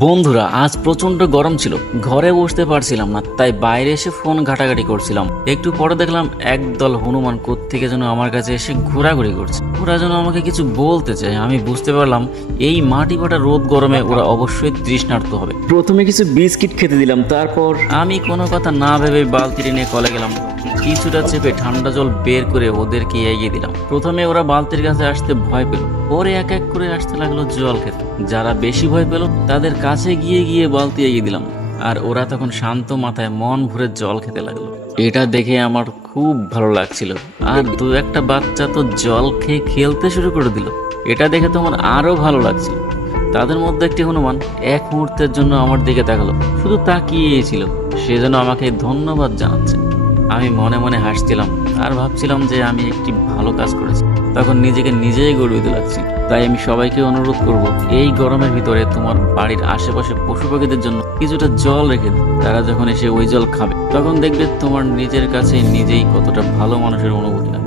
বন্ধুরা, আজ প্রচন্ড গরম ছিল, ঘরে বসতে পারছিলাম না, তাই বাইরে এসে ফোন ঘাটাঘাটি করছিলাম। একটু পরে দেখলাম একদল হনুমান কোত্থেকে যেন আমার কাছে এসে ঘোরাঘুরি করছে। ওরা যেন আমাকে কিছু বলতে চায়। আমি বুঝতে পারলাম এই মাটি ফাটা রোদ গরমে ওরা অবশ্যই তৃষ্ণার্ত হবে। প্রথমে কিছু বিস্কিট খেতে দিলাম, তারপর আমি কোনো কথা না ভেবে বালতি নিয়ে কলে গেলাম। কিছুটা চেপে ঠান্ডা জল বের করে ওদেরকে এগিয়ে দিলাম। প্রথমে ওরা বালতির কাছে আসতে ভয় পেল, পরে এক এক করে আসতে লাগলো জল খেতে। যারা বেশি ভয় পেল তাদের কাছে গিয়ে গিয়ে বালতি এগিয়ে দিলাম, আর ওরা তখন শান্ত মাথায় মন ভরে জল খেতে লাগলো। এটা দেখে আমার খুব ভালো লাগছিল। আর দু একটা বাচ্চা তো জল খেয়ে খেলতে শুরু করে দিল। এটা দেখে তো আমার আরো ভালো লাগছিল। তাদের মধ্যে একটি হনুমান এক মুহূর্তের জন্য আমার দিকে তাকালো, শুধু তাকিয়েছিল। সে যেন আমাকে ধন্যবাদ জানাচ্ছে। আমি মনে মনে হাসছিলাম আর ভাবছিলাম যে আমি একটি ভালো কাজ করেছি। তখন নিজেকে নিজেই গর্বিত লাগছে। তাই আমি সবাইকে অনুরোধ করব, এই গরমের ভিতরে তোমার বাড়ির আশেপাশে পশু পাখিদের জন্য কিছুটা জল রেখে দিও। তারা যখন এসে ওই জল খাবে তখন দেখবে তোমার নিজের কাছে নিজেই কতটা ভালো মানুষের অনুভূতি হয়।